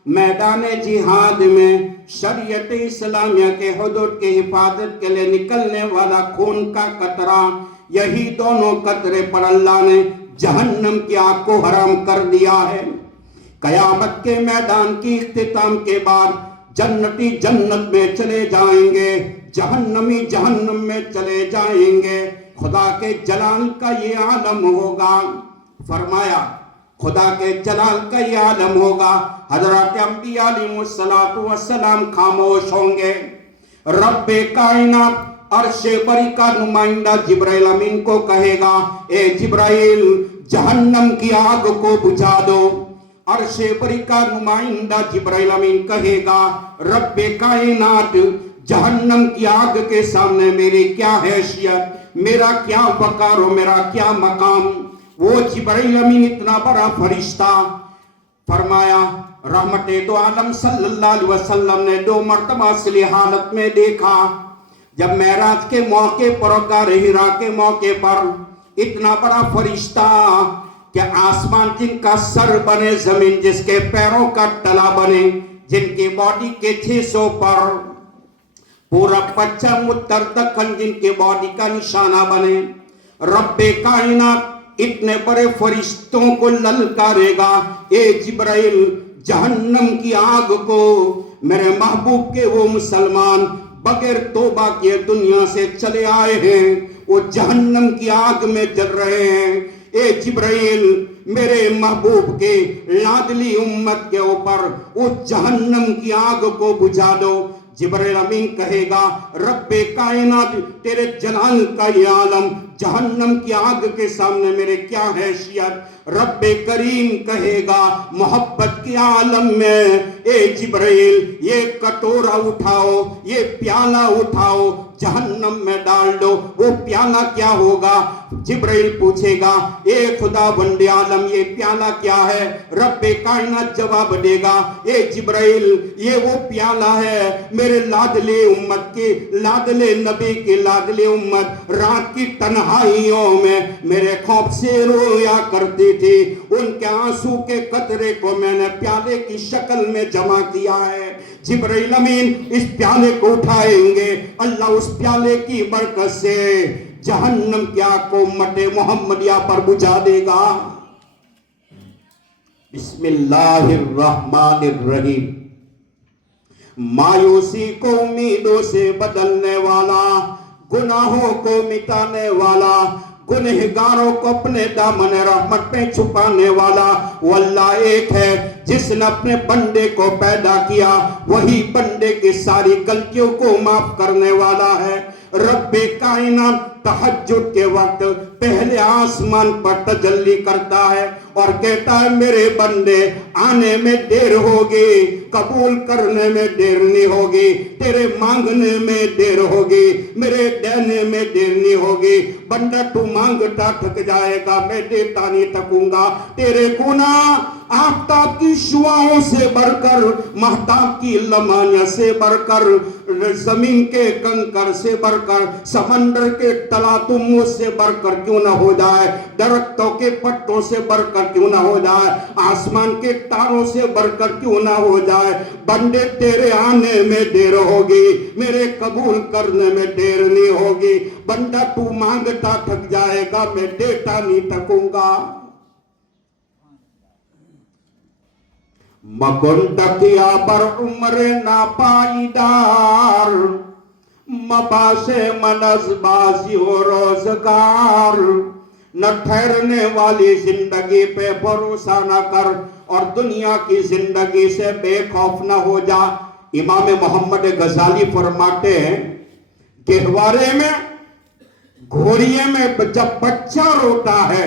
میدان جہاد میں شریعت اسلامیہ کے حدود کی حفاظت کے لیے نکلنے والا خون کا قطرہ، یہی دونوں قطرے پر اللہ نے جہنم کی آگ کو حرام کر دیا ہے۔ قیامت کے میدان کی اختتام کے بعد جنتی جنت میں چلے جائیں گے، جہنمی جہنم میں چلے جائیں گے۔ خدا کے جلال کا یہ عالم ہوگا، فرمایا خدا کے جلال کا یہ عالم ہوگا، حضرات انبیاء علیہ السلام خاموش ہوں گے۔ رب کائنات عرش بری کا نمائندہ جبرائیل امین کو کہے گا، اے جبرائیل جہنم کی آگ کو بجھا دو۔ عرش بری کا نمائندہ جبرائیل امین کہے گا، رب کائنات جہنم کی آگ کے سامنے میری کیا حیثیت، میرا کیا وقار و میرا کیا مقام۔ وہ جبرائیل امین اتنا بڑا فرشتہ، فرمایا رحمت دو عالم صلی اللہ علیہ وسلم نے 2 مرتبہ اصلی حالت میں دیکھا، جب معراج کے موقع پر اور غار حرا کے موقع پر اتنا بڑا فرشتہ کہ آسمان جن کا سر بنے، زمین جس کے پیروں کا تلا بنے، جن کی باڈی کے 600 پر پورا پچھم اتر دکن جن کے باڈی کا نشانہ بنے، رب کائنات اتنے بڑے فرشتوں کو للکارے گا، اے جبرائیل جہنم کی آگ کو میرے محبوب کے وہ مسلمان بغیر توبہ کیے دنیا سے چلے آئے ہیں، وہ جہنم کی آگ میں جل رہے ہیں، اے جبرائیل میرے محبوب کے لاڈلی امت کے اوپر وہ جہنم کی آگ کو بجھا دو۔ جبرائیل امین کہے گا، رب کائنات تیرے جلال کا یہ عالم جہنم کی آگ کے سامنے میرے کیا حیثیت۔ رب کریم کہے گا، محبت کے عالم میں اے جبرائیل یہ کٹورا اٹھاؤ، یہ پیالہ اٹھاؤ، جہنم میں ڈال دو۔ وہ پیالہ کیا ہوگا؟ جبرائیل پوچھے گا، اے خدا بند عالم یہ پیالہ کیا ہے؟ رب کائنات جواب دے گا، اے جبرائیل یہ وہ پیالہ ہے میرے لاڈلے امت کی، لاڈلے نبی کی لاڈلے امت رات کی تنہائیوں میں میرے خوف سے رویا کرتی تھی، ان کے آنسو کے قطرے کو میں نے پیالے کی شکل میں جمع کیا ہے۔ جبرائیل امین اس پیالے کو اٹھائیں گے، اللہ اس پیالے کی برکت سے جہنم کی آگ کو امت محمدیہ پر بجھا دے گا۔ بسم اللہ الرحمن الرحیم۔ مایوسی کو امیدوں سے بدلنے والا، گناہوں کو مٹانے والا، گنہگاروں کو اپنے دامن رحمت پہ چھپانے والا وہ اللہ ایک ہے، جس نے اپنے بندے کو پیدا کیا، وہی بندے کی ساری غلطیوں کو معاف کرنے والا ہے۔ رب کائنات تہجد کے وقت پہلے آسمان پر تجلی کرتا ہے اور کہتا ہے میرے بندے آنے میں دیر ہوگی، قبول کرنے میں دیر نہیں ہوگی، تیرے مانگنے میں دیر ہوگی، میرے دینے میں دیر نہیں ہوگی۔ بندہ تو مانگتا تھک جائے گا، میں دیتا نہیں تھکوں گا۔ تیرے گناہ آفتاب کی شعاعوں سے بڑھ کر، مہتاب کی لمحیاں سے بڑھ کر، زمین کے کنکر سے بڑھ کر، سمندر کے تلاطموں سے بڑھ کر کیوں نہ ہو جائے، درختوں کے پتوں سے بڑھ کر کیوں نہ ہو جائے، آسمان کے تاروں سے بڑھ کر کیوں نہ ہو جائے، بندے تیرے آنے میں دیر ہوگی، میرے قبول کرنے میں دیر نہیں ہوگی۔ بندہ تو مانگتا تھک جائے گا، میں دیتا نہیں تھکوں گا۔ مکن تکیا بر عمر ناپائیدار، مباس منز بازی و روزگار، نہ ٹھہرنے والی زندگی پہ بھروسہ نہ کر اور دنیا کی زندگی سے بے خوف نہ ہو جا۔ امام محمد غزالی فرماتے ہیں گہوارے میں، گھوڑیے میں جب بچہ روتا ہے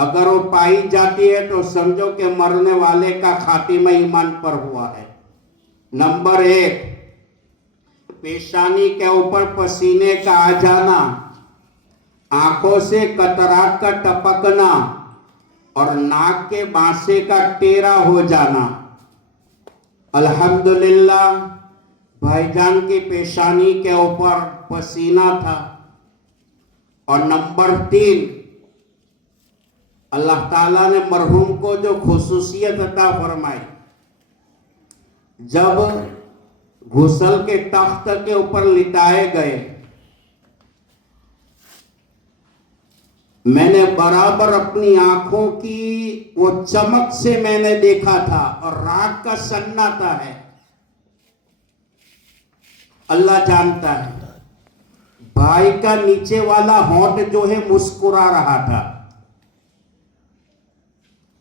اگر وہ پائی جاتی ہے تو سمجھو کہ مرنے والے کا خاتمہ ایمان پر ہوا ہے۔ نمبر 1، پیشانی کے اوپر پسینے کا آ جانا، آنکھوں سے قطرات کا ٹپکنا اور ناک کے بانسے کا ٹیڑھا ہو جانا۔ الحمدللہ بھائی جان کی پیشانی کے اوپر پسینہ تھا۔ اور نمبر 3، اللہ تعالیٰ نے مرحوم کو جو خصوصیت عطا فرمائی، جب غسل کے تخت کے اوپر لٹائے گئے، میں نے برابر اپنی آنکھوں کی وہ چمک سے میں نے دیکھا تھا، اور رات کا سناٹا ہے، اللہ جانتا ہے۔ بھائی کا نیچے والا ہونٹ جو ہے مسکرا رہا تھا۔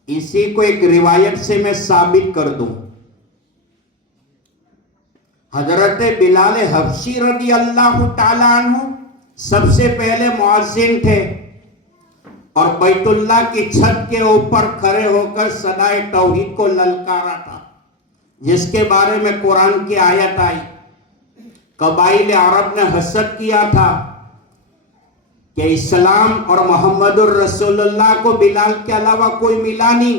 اسی کو ایک روایت سے میں ثابت کر دوں۔ حضرت بلال حبشی رضی اللہ تعالیٰ عنہ سب سے پہلے مؤذن تھے، اور بیت اللہ کی چھت کے اوپر کھڑے ہو کر صدائے توحید کو للکارا تھا، جس کے بارے میں قرآن کی آیت آئی۔ قبائل عرب نے حسد کیا تھا کہ اسلام اور محمد الرسول اللہ کو بلال کے علاوہ کوئی ملا نہیں۔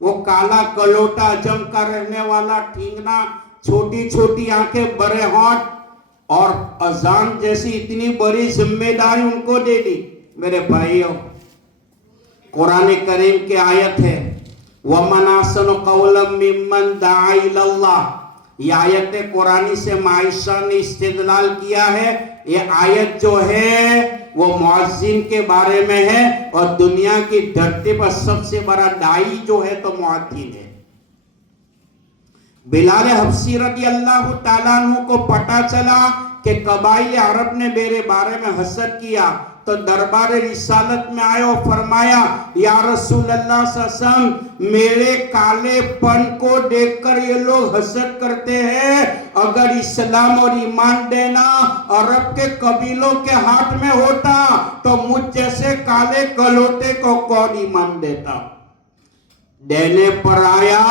وہ کالا کلوٹا جم کا رہنے والا، ٹھینگنا، چھوٹی چھوٹی آنکھیں، بڑے ہونٹ، اور اذان جیسی اتنی بڑی ذمہ داری ان کو دے دی۔ میرے بھائیوں، قرآن کریم کی آیت ہے وَمَنْ أَحْسَنُ قَوْلًا مِّمَّنْ دَعَا إِلَى اللَّهِ۔ یہ آیت قرآنی سے معائشہ نے استدلال کیا ہے۔ یہ آیت جو ہے وہ مؤذن کے بارے میں ہے، اور دنیا کی دھرتی پر سب سے بڑا داعی جو ہے تو مؤذن ہے۔ بلال حبشی رضی اللہ تعالیٰ عنہ کو پتہ چلا کہ قبائل عرب نے میرے بارے میں حسد کیا، تو دربار رسالت میں آئے اور فرمایا یا رسول اللہ صلی اللہ علیہ وسلم، میرے کالے پن کو دیکھ کر یہ لوگ حسد کرتے ہیں، اگر اسلام اور ایمان دینا عرب کے قبیلوں کے ہاتھ میں ہوتا تو مجھ جیسے کالے کلوٹے کو کون ایمان دیتا۔ دینے پر آیا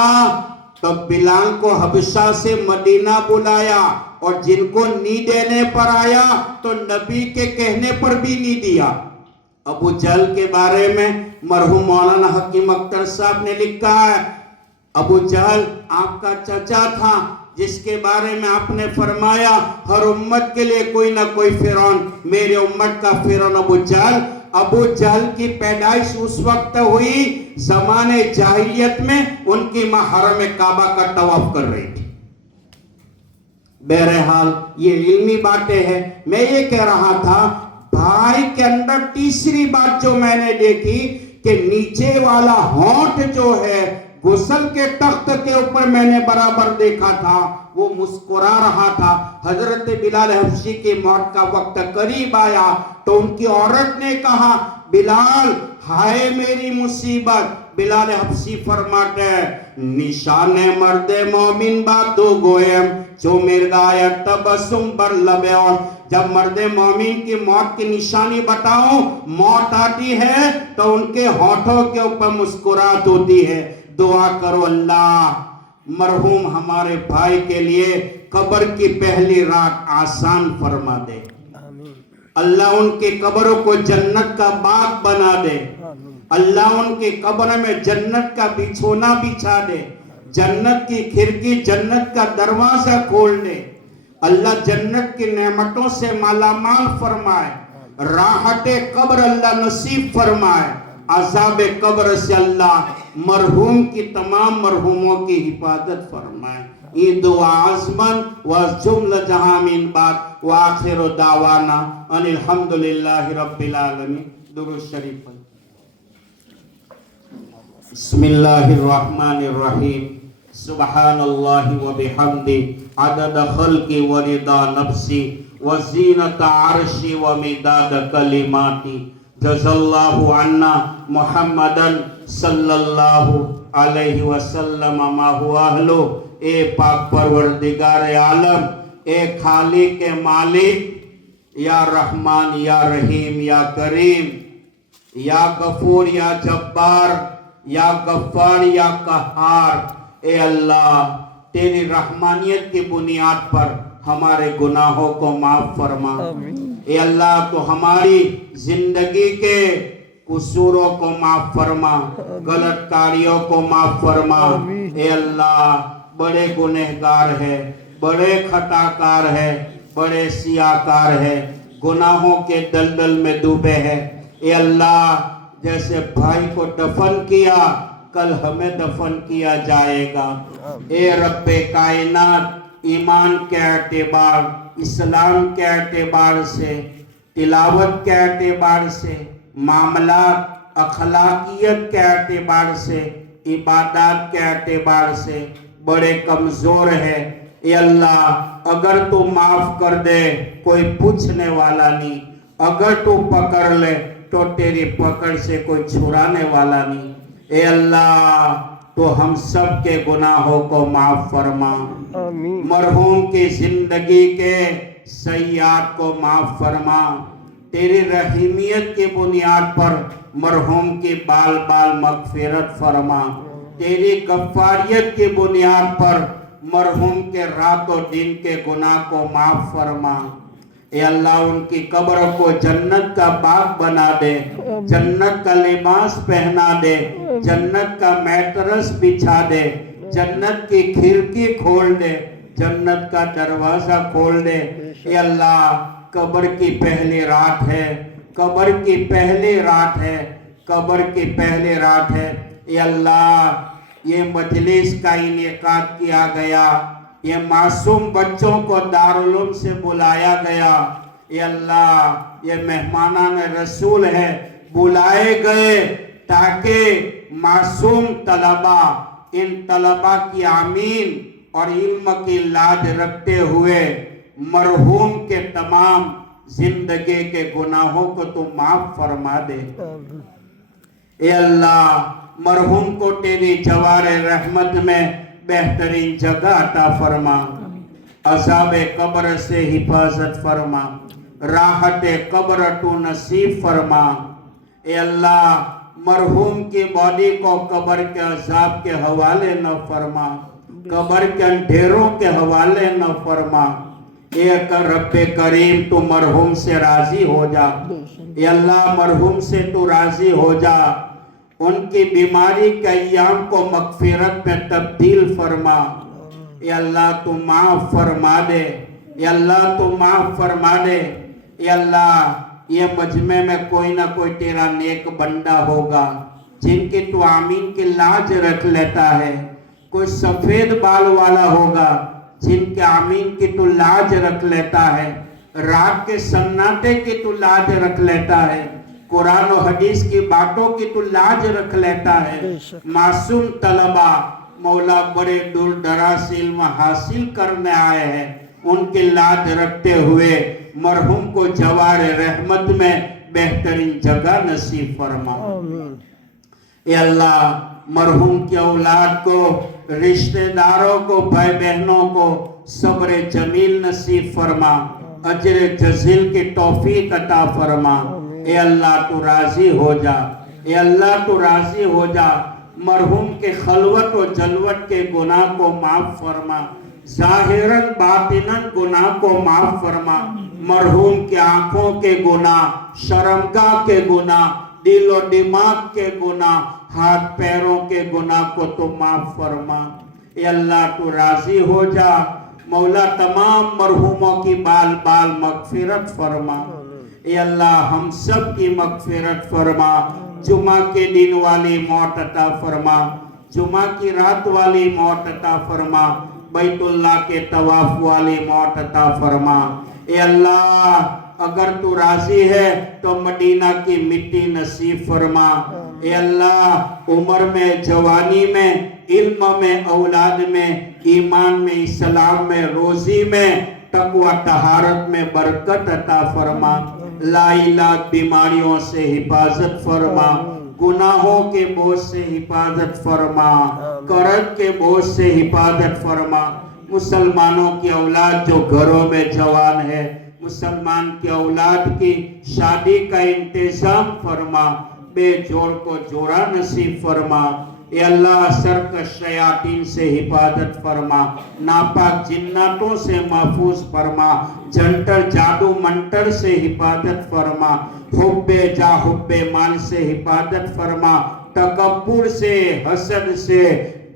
تو بلال کو حبشہ سے مدینہ بلایا، اور جن کو نہیں دینے پر آیا تو نبی کے کہنے پر بھی نہیں دیا۔ ابو جہل کے بارے میں مرحوم مولانا حکیم اختر صاحب نے لکھا ہے، ابو جہل آپ کا چچا تھا، جس کے بارے میں آپ نے فرمایا ہر امت کے لیے کوئی نہ کوئی فرعون، میرے امت کا فرعون ابو جہل۔ ابو جہل کی پیدائش اس وقت ہوئی زمانے جاہلیت میں، ان کی ماں حرم کعبہ کا طواف کر رہی تھی۔ بہرحال یہ علمی باتیں ہیں۔ میں یہ کہہ رہا تھا بھائی کے اندر تیسری بات جو میں نے دیکھی کہ نیچے والا ہونٹ جو ہے غسل کے تخت کے اوپر میں نے برابر دیکھا تھا، وہ مسکرا رہا تھا۔ حضرت بلال حبشی کی موت کا وقت قریب آیا تو ان کی عورت نے کہا بلال ہائے میری مصیبت۔ بلال حبشی فرماتے ہیں نشان مرد مومن باتو گویم چو مرگایا تبسم بر لبیون۔ جب مرد مومن کی موت کی نشانی بتاؤں، موت آتی ہے تو ان کے ہونٹوں کے اوپر مسکراہٹ ہوتی ہے۔ دعا کرو اللہ مرحوم ہمارے بھائی کے لیے قبر کی پہلی رات آسان فرما دے، اللہ ان کی قبروں کو جنت کا باغ بنا دے، اللہ ان کی قبر میں جنت کا بچھونا بچھا دے، جنت کی کھڑکی جنت کا دروازہ کھول دے، اللہ جنت کی نعمتوں سے مالا مال فرمائے، راحت قبر اللہ نصیب فرمائے، عذاب قبر سے اللہ مرحوم کی تمام مرحوموں کی حفاظت فرمائے۔ یہ دعا عظمن و جملہ جہاں من بعد وآخر دعوانا ان الحمدللہ رب العالمین۔ درود شریف۔ بسم اللہ الرحمن الرحیم۔ سبحان اللہ و بحمدہ عدد خلقی و رضا نفسی و زینت عرشی و مداد کلماتی۔ جزا اللہ عنا محمدن صلی اللہ علیہ وسلم ما ہوا اہلو۔ اے پاک پروردگار عالم، اے خالق مالک، یا رحمان یا رحیم یا کریم، یا غفور یا جبار یا غفار یا قہار، اے اللہ تیری رحمانیت کی بنیاد پر ہمارے گناہوں کو معاف فرما۔ اے اللہ تو ہماری زندگی کے قصوروں کو معاف فرما، غلط کاریوں کو معاف فرما۔ اے اللہ بڑے گنہگار ہے، بڑے خطاکار ہے، بڑے سیاہکار ہے، گناہوں کے دلدل میں ڈوبے ہیں۔ اے اللہ جیسے بھائی کو دفن کیا کل ہمیں دفن کیا جائے گا۔ اے رب کائنات ایمان کے اعتبار، اسلام کے اعتبار سے، تلاوت کے اعتبار سے، معاملات اخلاقیت کے اعتبار سے، عبادات کے اعتبار سے بڑے کمزور ہے۔ اے اللہ اگر تو معاف کر دے کوئی پوچھنے والا نہیں، اگر تو پکڑ لے تو تیری پکڑ سے کوئی چھڑانے والا نہیں۔ اے اللہ تو ہم سب کے گناہوں کو معاف فرما، مرحوم کی زندگی کے سیئات کو معاف فرما، تیری رحیمیت کی بنیاد پر مرحوم کی بال بال مغفرت فرما، تیری غفاریت کی بنیاد پر مرحوم کے رات و دن کے گناہ کو معاف فرما۔ اے اللہ ان کی قبر کو جنت کا باغ بنا دے، جنت کا لباس پہنا دے، جنت کا میٹرس بچھا دے، جنت کی کھڑکی کھول دے، جنت کا دروازہ کھول دے۔ اے اللہ قبر کی پہلی رات ہے، قبر کی پہلی رات ہے، قبر کی پہلی رات ہے۔ اے اللہ یہ مجلس کا انعقاد کیا گیا، یہ معصوم بچوں کو دارالعلوم سے بلایا گیا۔ اے اللہ یہ مہمانان رسول ہے، بلائے گئے تاکہ معصوم طلبہ ان طلبہ کی آمین اور علم کی لاج رکھتے ہوئے مرحوم کے تمام زندگی کے گناہوں کو تو معاف فرما دے۔ اے اللہ مرحوم کو تیری جوار رحمت میں بہترین جگہ عطا فرما، عذاب قبر سے حفاظت فرما، راحت قبر تو نصیب فرما۔ اے اللہ مرحوم کی باڈی کو قبر کے عذاب کے حوالے نہ فرما، قبر کے اندھیروں کے حوالے نہ فرما۔ اے رب کریم تو مرحوم سے راضی ہو جا، اے اللہ مرحوم سے تو راضی ہو جا، ان کی بیماری کے ایام کو مغفرت میں تبدیل فرما۔ اے اللہ تو معاف فرما دے، اے اللہ تو معاف فرما دے۔ اے اللہ یہ مجمع میں کوئی نہ کوئی تیرا نیک بندہ ہوگا جن کی تو آمین کی لاج رکھ لیتا ہے، کوئی سفید بال والا ہوگا جن کے آمین کی تو لاج رکھ لیتا ہے، رات کے سناٹے کی تو لاج رکھ لیتا ہے، قرآن و حدیث کی باتوں کی تو لاج رکھ لیتا ہے۔ معصوم طلبہ مولا بڑے دور دراز سے علم حاصل کرنے آئے ہیں، ان کی لاج رکھتے ہوئے مرحوم کو جوار رحمت میں بہترین جگہ نصیب فرما۔ اے اللہ مرحوم کی اولاد کو، رشتہ داروں کو، بھائی بہنوں کو صبر جمیل نصیب فرما، اجر جزیل کی توفیق عطا فرما۔ اے اللہ تو راضی ہو جا، اے اللہ تو راضی ہو جا، مرحوم کے خلوت و جلوت کے گناہ کو معاف فرما، ظاہراً باطناً گناہ کو معاف فرما، مرحوم کے آنکھوں کے گناہ، شرمگاہ کے گناہ، دل و دماغ کے گناہ، ہاتھ پیروں کے گناہ کو تو معاف فرما۔ اے اللہ تو راضی ہو جا، مولا تمام مرحوموں کی بال بال مغفرت فرما۔ اے اللہ ہم سب کی مغفرت فرما، جمعہ کے دن والی موت عطا فرما، جمعہ کی رات والی موت عطا فرما، بیت اللہ کے طواف والی موت عطا فرما۔ اے اللہ اگر تو راضی ہے تو مدینہ کی مٹی نصیب فرما۔ اے اللہ عمر میں، جوانی میں، علم میں، اولاد میں، ایمان میں، اسلام میں، روزی میں، تقوی طہارت میں برکت عطا فرما، لا علاج بیماریوں سے حفاظت فرما، گناہوں کے بوجھ سے حفاظت فرما، قرض کے بوجھ سے حفاظت فرما۔ مسلمانوں کی اولاد جو گھروں میں جوان ہے، مسلمان کی اولاد کی شادی کا انتظام فرما، بے جوڑ کو جوڑا نصیب فرما اے اللہ سرکش شیاطین سے حفاظت فرما ناپاک جناتوں سے محفوظ فرما جنٹر جادو منٹر سے حفاظت فرما حب جا حب مال سے حفاظت فرما تکبر سے حسد سے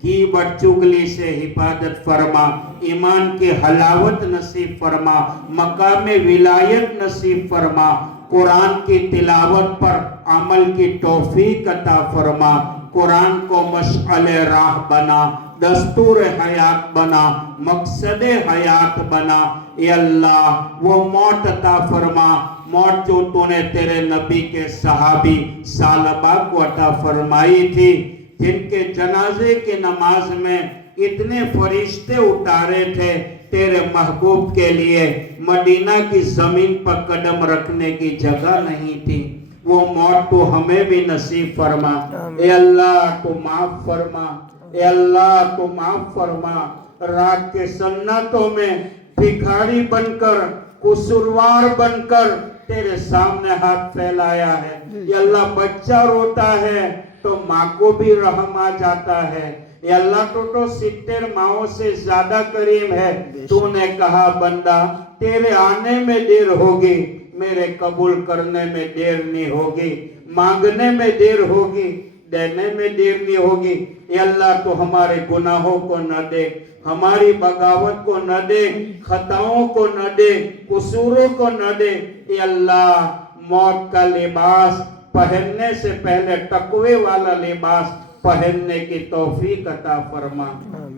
غیبت چغلی سے حفاظت فرما ایمان کی حلاوت نصیب فرما مقام ولایت نصیب فرما قرآن کی تلاوت پر عمل کی توفیق عطا فرما قرآن کو مشعل راہ بنا دستور حیات بنا مقصد حیات بنا اے اللہ وہ موت عطا فرما موت جو تو نے تیرے نبی کے صحابی ثعلبہ کو عطا فرمائی تھی جن کے جنازے کی نماز میں اتنے فرشتے اتارے تھے تیرے محبوب کے لیے مدینہ کی زمین پر قدم رکھنے کی جگہ نہیں تھی وہ موت تو ہمیں بھی نصیب فرما اے اللہ تو معاف فرما اے اللہ تو معاف فرما رات کے سنتوں میں بھکاری بن کر قصوروار بن کر تیرے سامنے ہاتھ پھیلایا ہے اے اللہ بچہ روتا ہے تو ماں کو بھی رحم آ جاتا ہے اے اللہ تو 70 ماؤں سے زیادہ کریم ہے تو نے کہا بندہ تیرے آنے میں دیر ہوگی میرے قبول کرنے میں دیر نہیں ہوگی مانگنے میں دیر ہوگی دینے میں دیر نہیں ہوگی اے اللہ تو ہمارے گناہوں کو نہ دیکھ ہماری بغاوت کو نہ دیکھ خطاؤں کو نہ دیکھ قصوروں کو نہ دیکھ اے اللہ موت کا لباس پہننے سے پہلے تقوی والا لباس پہننے کی توفیق عطا فرما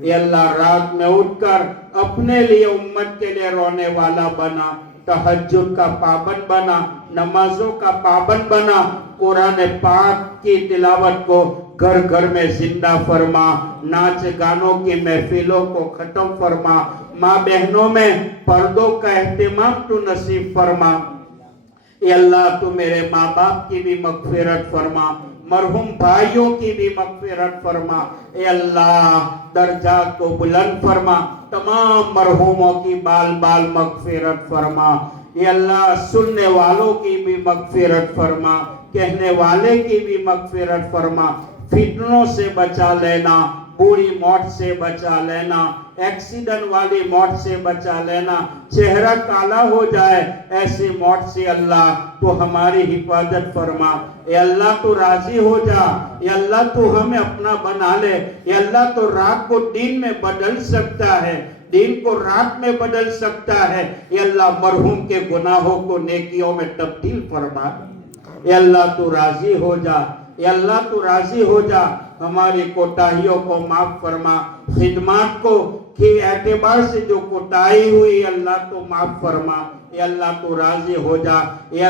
اے اللہ رات میں اٹھ کر اپنے لیے امت کے لیے رونے والا بنا تہجد کا پابند بنا نمازوں کا پابند بنا قرآن پاک کی تلاوت کو گھر گھر میں زندہ فرما ناچ گانوں کی محفلوں کو ختم فرما ماں بہنوں میں پردوں کا اہتمام تو نصیب فرما اے اللہ تو میرے ماں باپ کی بھی مغفرت فرما مرحوم بھائیوں کی بھی مغفرت فرما اے اللہ درجات کو بلند فرما تمام مرحوموں کی بال بال مغفرت فرما اے اللہ سننے والوں کی بھی مغفرت فرما کہنے والے کی بھی مغفرت فرما فتنوں سے بچا لینا بری موت سے بچا لینا ایکسیڈنٹ والی موت سے بچا لینا چہرہ کالا ہو جائے ایسی موت سے اللہ تو ہماری حفاظت فرما اے اللہ تو راضی ہو جا اے اللہ تو ہمیں اپنا بنا لے اے اللہ تو رات کو دن میں بدل سکتا ہے دن کو رات میں بدل سکتا ہے اے اللہ مرحوم کے گناہوں کو نیکیوں میں تبدیل فرما اے اللہ تو راضی ہو جا اے اللہ تو راضی ہو جا ہماری کوتاہیوں کو معاف فرما خدمات کو کے اعتبار سے جو کوتاہی ہوئی اللہ تو معاف فرما اے اللہ تو راضی ہو جا اے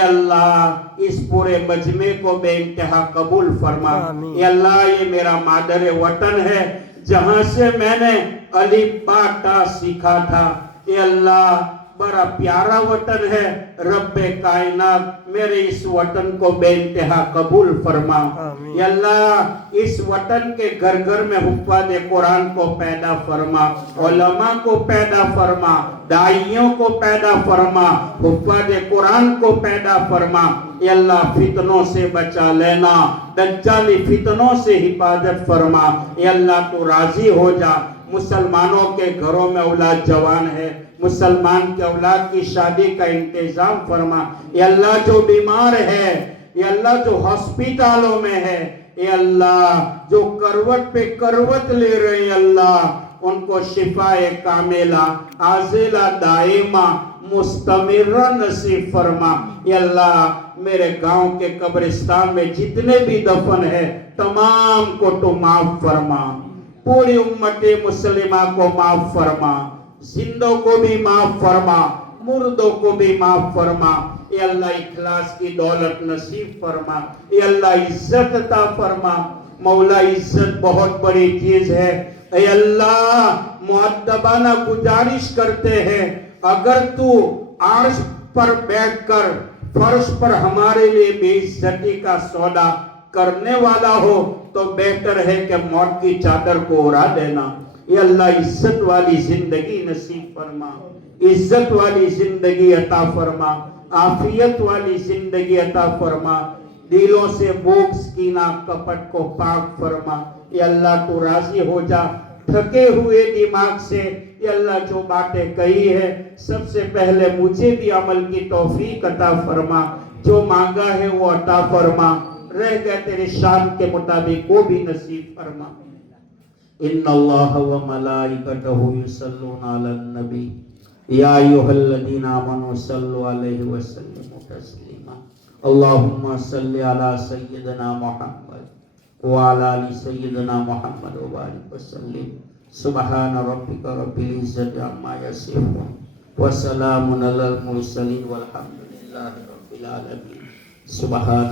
اللہ اس پورے مجمع کو بے انتہا قبول فرما اے اللہ یہ میرا مادر وطن ہے جہاں سے میں نے الف با تا سیکھا تھا اے اللہ بڑا پیارا وطن ہے رب کائنات میرے اس وطن کو بے انتہا قبول فرما یا اللہ اس وطن کے گھر گھر میں حفاظ قرآن کو پیدا فرما علماء کو پیدا فرما داعیوں کو پیدا فرما حفاظ قرآن کو پیدا فرما یا اللہ فتنوں سے بچا لینا دجالی فتنوں سے حفاظت فرما یا اللہ تو راضی ہو جا مسلمانوں کے گھروں میں اولاد جوان ہے مسلمان کے اولاد کی شادی کا انتظام فرما اے اللہ جو بیمار ہے اے اللہ جو ہسپتالوں میں ہے اے اللہ جو کروٹ پہ کروٹ لے رہے ہیں اللہ ان کو شفا کاملہ عاجلہ دائمہ مستمرہ نصیب فرما اے اللہ میرے گاؤں کے قبرستان میں جتنے بھی دفن ہے تمام کو تو معاف فرما پوری امت مسلمہ کو معاف فرما زندوں کو بھی معاف فرما مردوں کو بھی معاف فرما اے اللہ اخلاص کی دولت نصیب فرما اے اللہ عزت عطا فرما مولا عزت بہت بڑی چیز ہے اے اللہ مؤدبانہ گزارش کرتے ہیں اگر تو عرش پر بیٹھ کر فرش پر ہمارے لیے بے عزتی کا سودا کرنے والا ہو تو بہتر ہے کہ موت کی چادر کو اڑا دینا اے اللہ عزت والی زندگی نصیب فرما عزت والی زندگی عطا فرما عافیت والی زندگی عطا فرما دلوں سے بغض کینہ کپٹ کو پاک فرما. یا اللہ تو راضی ہو جا تھکے ہوئے دماغ سے. یا اللہ جو باتیں کہی ہے سب سے پہلے مجھے بھی عمل کی توفیق عطا فرما. جو مانگا ہے وہ عطا فرما. رہ گئے تیرے شان کے مطابق وہ بھی نصیب فرما. ان اللہ و ملائکتہ یصلون علی النبی یا ایھا الذین آمنوا صلوا علیہ وسلموا تسلیما. اللہم صل علی سیدنا محمد وعلی آل سیدنا محمد وبارک وسلم. سبحان ربک رب العزت عما یصفون وسلام علی المرسلین والحمد للہ رب العالمین. سبحان